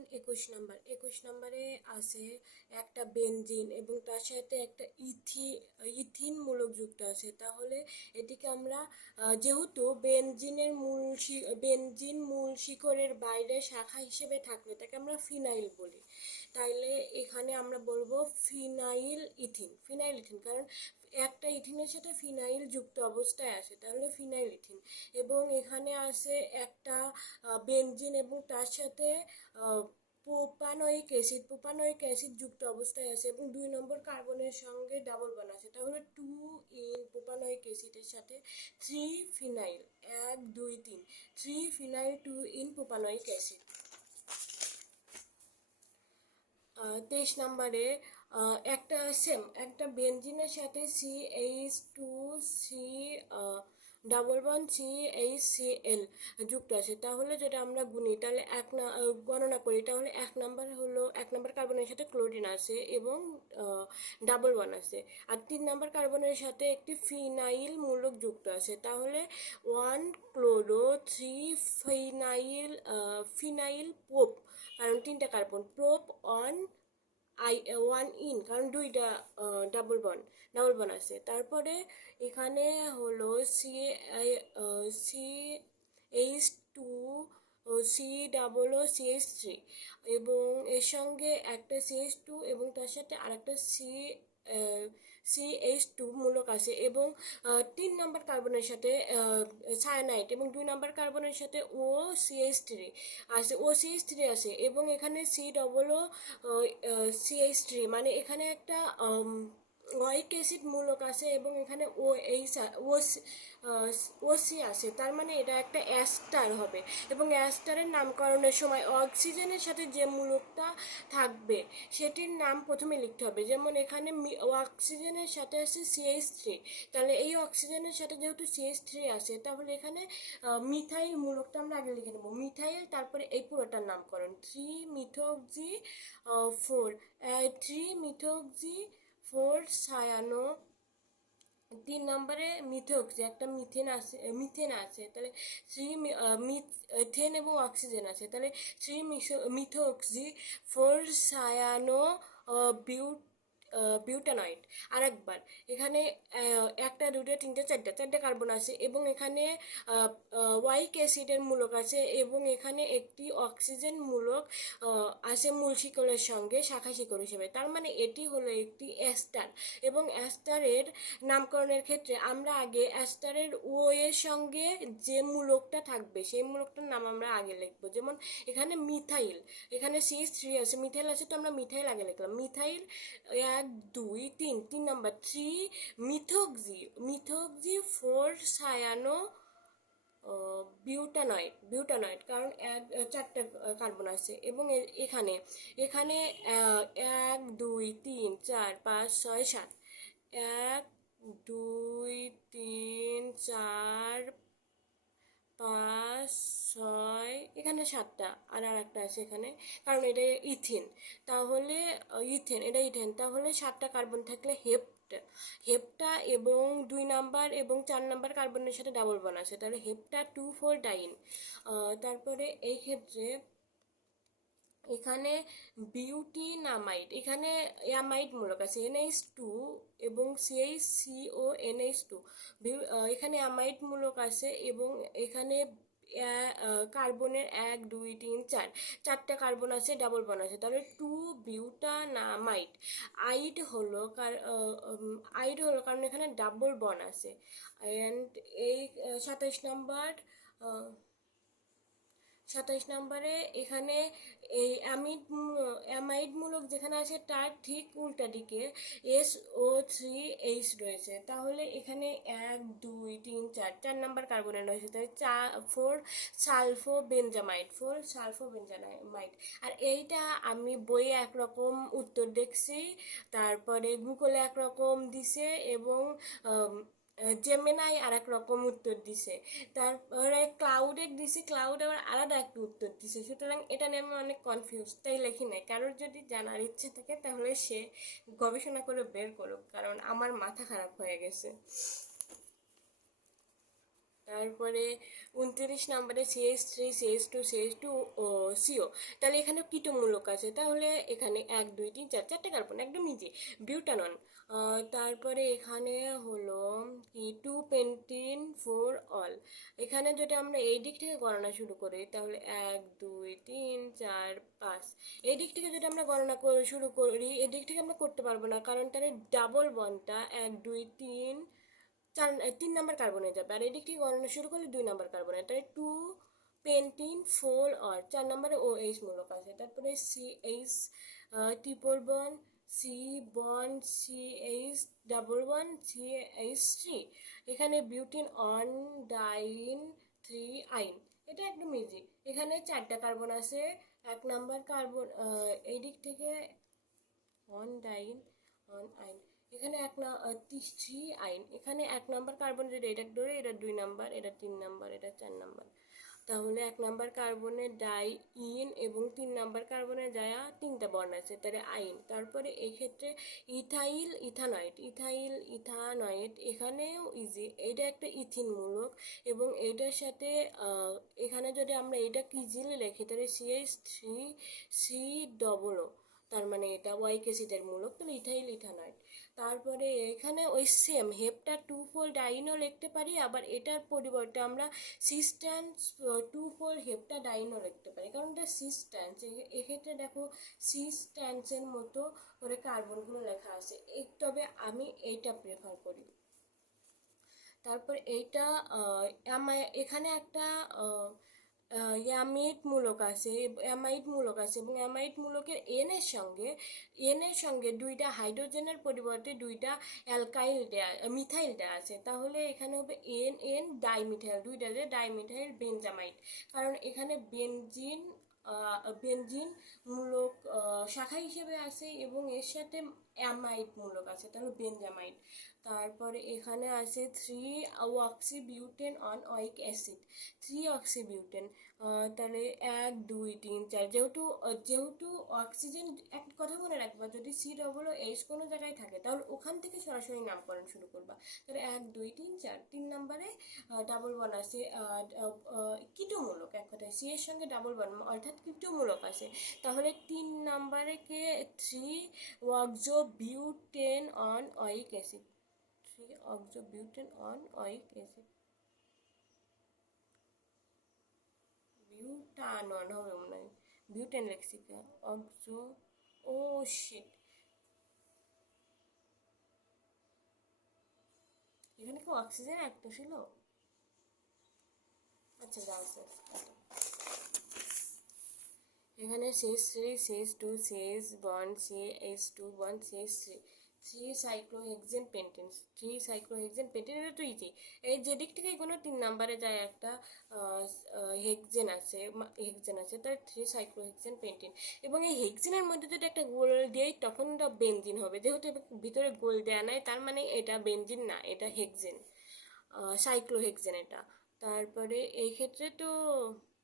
এখন 21 নম্বরে আছে একটা বেনজিন এবং তার সাথে একটা ইথিন মূলক যুক্ত আছে। তাহলে এটিকে আমরা যেহেতু বেনজিন মূল শিকড়ের বাইরে শাখা হিসেবে থাকলে তাকে আমরা ফিনাইল বলি। তাইলে এখানে আমরা বলবো ফিনাইল ইথিন, কারণ একটা ইথিনের সাথে ফিনাইল যুক্ত অবস্থায় আছে, তাহলে ফিনাইল ইথিন। এবং এখানে আছে একটা বেনজিন এবং তার সাথে প্রোপানয়িক অ্যাসিড যুক্ত অবস্থায় আছে এবং 2 নম্বর কার্বনের সঙ্গে ডাবল বন্ড আছে, তাহলে 2 ইন প্রোপানয়িক অ্যাসিডের সাথে 3 phenyl, 1 2 3, 3 phenyl 2 in propanoic acid. 23 নম্বরে একটা বেনজিনের সাথে CH2C ডাবল বন্ড CHCl যুক্ত আছে। তাহলে যেটা আমরা গুনি, তাহলে গণনা করি, তাহলে 1 নম্বর কার্বনের সাথে ক্লোরিন আছে এবং ডাবল বন্ড আছে। আর 3 নম্বর কার্বনের সাথে একটি ফিনাইল মূলক যুক্ত আছে, তাহলে 1 ক্লোরো 3 ফিনাইল প্রোপ, কারণ 3টা কার্বন, প্রোপ 1 ইন, কারণ 2টা ডাবল বন্ড আছে। তারপরে এখানে হলো CH2COCH3 এবং এর সঙ্গে একটা CH2 এবং তার সাথে আরেকটা CH2 মূলক আছে এবং 3 নম্বর কার্বনের সাথে সায়ানাইড এবং 2 নম্বর কার্বনের সাথে OCH3 আছে এবং এখানে COOCH3, মানে এখানে একটা ওয়িক অ্যাসিড মূলক আছে এবং এখানে ওসি আছে, তার মানে এটা একটা অ্যাস্টার হবে। এবং অ্যাস্টারের নামকরণের সময় অক্সিজেনের সাথে যে মূলকটা থাকবে সেটির নাম প্রথমে লিখতে হবে। যেমন এখানে অক্সিজেনের সাথে আছে CH3, তাহলে এই অক্সিজেনের সাথে যেহেতু CH3 আছে, তাহলে এখানে মিথাইল মূলকটা আমরা আগে লিখে নেব, মিথাইল, তারপরে এই পুরোটার নামকরণ 3 মিথোক্সি 4 সায়ানো। 3 নম্বরে একটা মিথেন আছে, তাহলে মিথেন এবং অক্সিজেন আছে, তাহলে 3 মিথোক্সি 4 সায়ানো বিউটানয়েড। আরেকবার এখানে একটা, দুটো, তিনটে, চারটে কার্বন আছে এবং এখানে ওয়িক অ্যাসিডের মূলক আছে এবং এখানে একটি অক্সিজেন মূলক আছে মূল শিকড়ের সঙ্গে শাখা শিকড় হিসেবে, তার মানে এটি হলো একটি অ্যাস্টার। এবং অ্যাস্টারের নামকরণের ক্ষেত্রে আমরা আগে অ্যাস্টারের ও এর সঙ্গে যে মূলকটা থাকবে সেই মূলকটার নাম আমরা আগে লিখবো। যেমন এখানে মিথাইল, এখানে CH3 আছে, মিথাইল আছে, তো আমরা মিথাইল আগে লিখলাম, মিথাইল 1 2 3, 3 নম্বর 3 মিথোক্সি 4 সায়ানো বিউটানয়েড, কারণ 4টা কার্বন আছে এবং এখানে 1 2 3 4 5 6 7, 1 2 3 4 5 6, এখানে 7টা, আর একটা আছে এখানে, কারণ এটা ইথিন, তাহলে তাহলে 7টা কার্বন থাকলে হেপ্টা এবং 2 নম্বর এবং 4 নম্বর কার্বনের সাথে ডাবল বন্ড আছে, তাহলে হেপ্টা 2 4 ডাইন। তারপরে এই ক্ষেত্রে এখানে বিউটিনামাইড, এখানে অ্যামাইড মূলক আছে NH2 এবং CH2, এখানে অ্যামাইড মূলক আছে এবং এখানে কার্বনের 1 2 3 4 কার্বন আছে, ডাবল বন্ড আছে, তাহলে 2 বিউটানামাইড। আইড হলো কারণ এখানে ডাবল বন্ড আছে। অ্যান্ড এই 27 নম্বরে এখানে এই অ্যামাইড মূলক যেখানে আছে তার ঠিক উল্টা দিকে SO3H রয়েছে, তাহলে এখানে 1 2 3 4 নম্বর কার্বনে রয়েছে, তাই 4 সালফোবেনজামাইড। আর এইটা আমি বইয়ে একরকম উত্তর দেখছি, তারপরে গুগলে একরকম দিছে এবং জেমিনাই আর এক রকম উত্তর দিছে, তারপরে ক্লাউড আবার আলাদা একটা উত্তর দিছে। সুতরাং এটা নিয়ে আমি অনেক কনফিউজ, তাই লেখি নাই। কারোর যদি জানার ইচ্ছে থাকে তাহলে সে গবেষণা করে বের করুক, কারণ আমার মাথা খারাপ হয়ে গেছে। তারপরে 29 নম্বরে CH3, CH2, CH2 ও CO। তাহলে এখানে কীটমূলক আছে, তাহলে এখানে 1 2 3 4 চারটে কার্বন, একদম ইজি। বিউটানন। তারপরে এখানে হলো কি 2 পেন্টিন 4 অল। এখানে যদি আমরা এই দিক থেকে গণনা শুরু করি তাহলে 1 2 3 4 5। এই দিক থেকে যদি আমরা গণনা শুরু করি, এদিক থেকে আমরা করতে পারবো না, কারণ তাহলে ডাবল বনটা 1 2 3 3 নম্বর কার্বনে যাবে, আর এদিক থেকে গণনা শুরু করলে 2 নম্বর কার্বনে, তাহলে 2 পেন্টিন 4 অল। 4 নম্বরে OH মূলক আছে। তারপরে CH ট্রিপল বন, CH1CH1 CH3। এখানে বিউটিন অন ডাইন 3 আইন। এটা একদম ইজি। এখানে 4টা কার্বন আছে। 1 নম্বর কার্বন এই দিক থেকে অন ডাইন অন আইন, এখানে 3 আইন। এখানে 1 নম্বর কার্বন যদি এটা ধরে, এটা 2 নম্বর, এটা 3 নম্বর, এটা 4 নম্বর। তাহলে 1 নম্বর কার্বনে ডাই ইন এবং 3 নম্বর কার্বনে যায় 3টা বর্ণ আছে, তাহলে আইন। তারপরে এই ক্ষেত্রে ইথাইল ইথানয়েড এখানেও ইজি। এটা একটা ইথিন মূলক এবং এটার সাথে এখানে যদি আমরা এটা কিজিলি লিখি তাহলে CH3COO, তার মানে এটা ওয়াইক অ্যাসিডের মূলক, তাহলে ইথাইল ইথানয়েড। তারপরে এখানে ওই সেম হেপটা 2 ফোল্ড ডাইনও লিখতে পারি, আবার এটার পরিবর্তে আমরা সিস্ট্যান্স 2 ফোল্ড হেপটা ডাইনও লিখতে পারি, কারণ এটা সিস্ট্যান্স। এক্ষেত্রে দেখো সিস্ট্যান্সের মতো করে কার্বনগুলো লেখা আছে, তবে আমি এইটা প্রেফার করি। তারপর এইটা এখানে একটা অ্যামাইড মূলক আছে এবং অ্যামাইড মূলকের এন এর সঙ্গে 2টা হাইড্রোজেনের পরিবর্তে 2টা মিথাইল দেয়া আছে, তাহলে এখানে হবে এন ডাইমিথাইল, 2টা যে ডাইমিথাইল বেনজামাইড, কারণ এখানে বেনজিন মূলক শাখা হিসেবে আছে এবং এর সাথে অ্যামাইড মূলক আছে, তাহলে বেনজামাইড। তারপরে এখানে আছে 3 অক্সিবিউটেন অন ওয়িক অ্যাসিড, 3 অক্সিবিউটেন। তাহলে 1 2 3 4, যেহেতু অক্সিজেন, একটা কথা মনে রাখবা, যদি COOH কোনো জায়গায় থাকে তাহলে ওখান থেকে সরাসরি নামকরণ শুরু করবা। তাহলে 1 2 3 4, 3 নম্বরে ডাবল বন আছে, কীটমূলক, এক কথায় সি এর সঙ্গে ডাবল বন অর্থাৎ কীটমূলক আছে। তাহলে 3 নম্বরে কে 3 অক্সোবিউটেন অন ওয়িক অ্যাসিড, 3 অক্সোবিউটেন অন ওয়িক অ্যাসিড, বিউটানন হবে মনে হয়, বিউটেন লেক্সিকা অক্সো, ও শিট, এখানে কি অক্সিজেন একটা ছিল? আচ্ছা যাও স্যার। এখানে CH3 CH2 CH1 CH2 1 CH3 3 cyclohexane pentane এটা তো ইজি। এই যেদিক থেকে কোনো 3 নম্বরে যায় একটা হেক্সেন আছে তার 3 সাইক্লোহেক্সেন পেন্টেন, এবং এই হেক্সেনের মধ্যে যদি একটা গোল দেয় তখন এটা বেনজিন হবে, যেহেতু ভিতরে গোল দেয়া নাই তার মানে এটা বেনজিন না, এটা হেক্সেন, সাইক্লোহেক্সেন এটা। তারপরে এই ক্ষেত্রে তো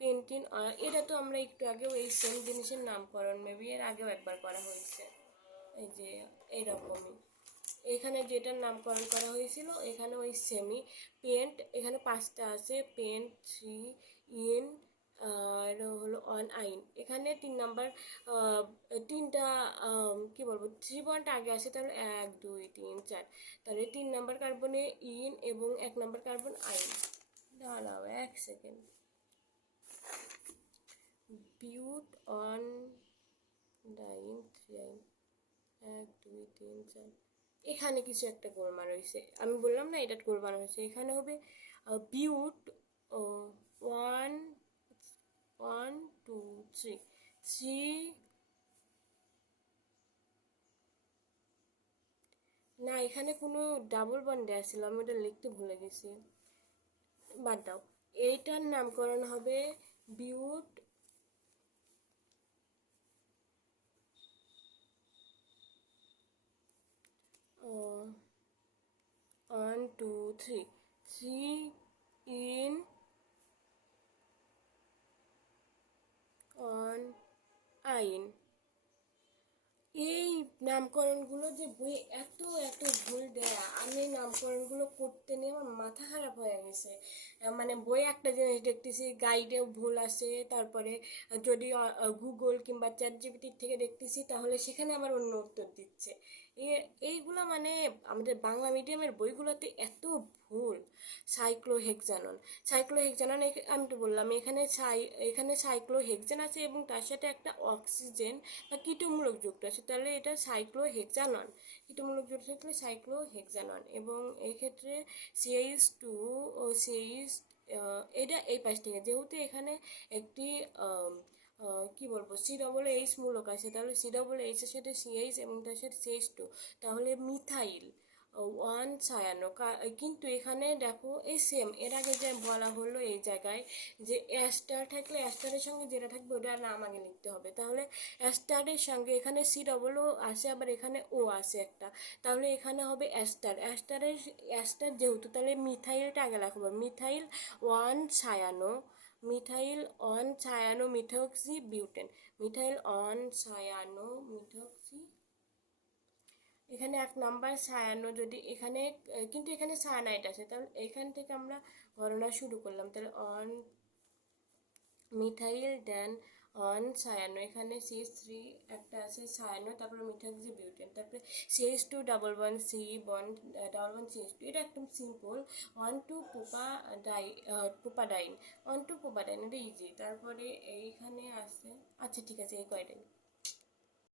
পেন্টিন, এটা তো আমরা একটু আগেও এই সেম জিনিসের নামকরণ মেবি এর আগেও একবার করা হয়েছে, এই যে এইরকমই এখানে যেটার নামকরণ করা হয়েছিল এখানে ওই সেমি পেন্ট, এখানে 5টা আছে, পেন্ট 3 ইন আর হলো অন আইন। এখানে 3 নম্বর 3টা কি বলবো 3 পয়েন্ট আগে আছে, তাহলে 1 2 3 4, তাহলে 3 নম্বর কার্বনে ইন এবং 1 নম্বর কার্বন আইন। দাঁড়াও 1 সেকেন্ড, বিউট অন ডাইন 3 আইন, 1 2 3 4, এখানে কিছু একটা গোলমাল হয়েছে, আমি বললাম না এটা গোলমাল হয়েছে। এখানে হবে বিউট 1 1 2 3 না, এখানে কোনো ডাবল বন্ড দেওয়া ছিল, আমি ওটা লিখতে ভুলে গেছি, বাদ দাও। এইটার নামকরণ হবে বিউট 1 2 3 অন আইন। এই নামকরণগুলো যে বই এত এত ভুল দেয়া, আমি এই নামকরণগুলো করতে নিয়ে আমার মাথা খারাপ হয়ে গেছে। মানে বই একটা জিনিস দেখতেছি, গাইডেও ভুল আছে, তারপরে যদি গুগল কিংবা চ্যাট জিপিটির থেকে দেখতেছি তাহলে সেখানে আবার অন্য উত্তর দিচ্ছে। এইগুলো মানে আমাদের বাংলা মিডিয়ামের বইগুলোতে এত ভুল। সাইক্লোহেক্সানন, সাইক্লোহেক্সানন আমি তো বললাম এখানে সাইক্লোহেক্সেন আছে এবং তার সাথে একটা অক্সিজেন বা কীটমূলক যুক্ত আছে, তাহলে এটা সাইক্লোহেক্সানন। কীটমূলক যুক্ত থাকলে সাইক্লোহেক্সানন। এবং এই ক্ষেত্রে CH2 ও CH, এটা এই পাশ থেকে যেহেতু এখানে একটি কি বলবো C+H মূলক আছে, তাহলে C+H এর সাথে CH এবং তার সাথে CH2, তাহলে মিথাইল 1 ছায়ানো। কিন্তু এখানে দেখো এই সেম এর আগে যে বলা হলো এই জায়গায় যে অ্যাস্টার থাকলে অ্যাস্টারের সঙ্গে যেটা থাকবে ওটার নাম আগে লিখতে হবে, তাহলে অ্যাস্টারের সঙ্গে এখানে C+O আছে, আবার এখানে ও আছে একটা, তাহলে এখানে হবে অ্যাস্টার। অ্যাস্টার যেহেতু, তাহলে মিথাইলটা আগে রাখবো, methyl 1 cyano, methyl 1 cyano methoxy butane, methyl 1 cyano methoxy. এখানে 1 নাম্বার ছায়ানো, যদি এখানে কিন্তু এখানে সায়ানাইড আছে, তাহলে এখান থেকে আমরা গণনা শুরু করলাম, তাহলে মিথাইল দেন 1 ছায়ানো, এখানে CH3 একটা আছে ছায়ানো, তারপরে মিথক্সি বিউটেন, তারপরে CH2 double one C bond double one CH2, এটা একদম সিম্পল। 1 2 পোপাডাইন, 1 2 পোপাডাইন, এটা ইজি। তারপরে এইখানে আছে, আচ্ছা ঠিক আছে এই কয়টাই।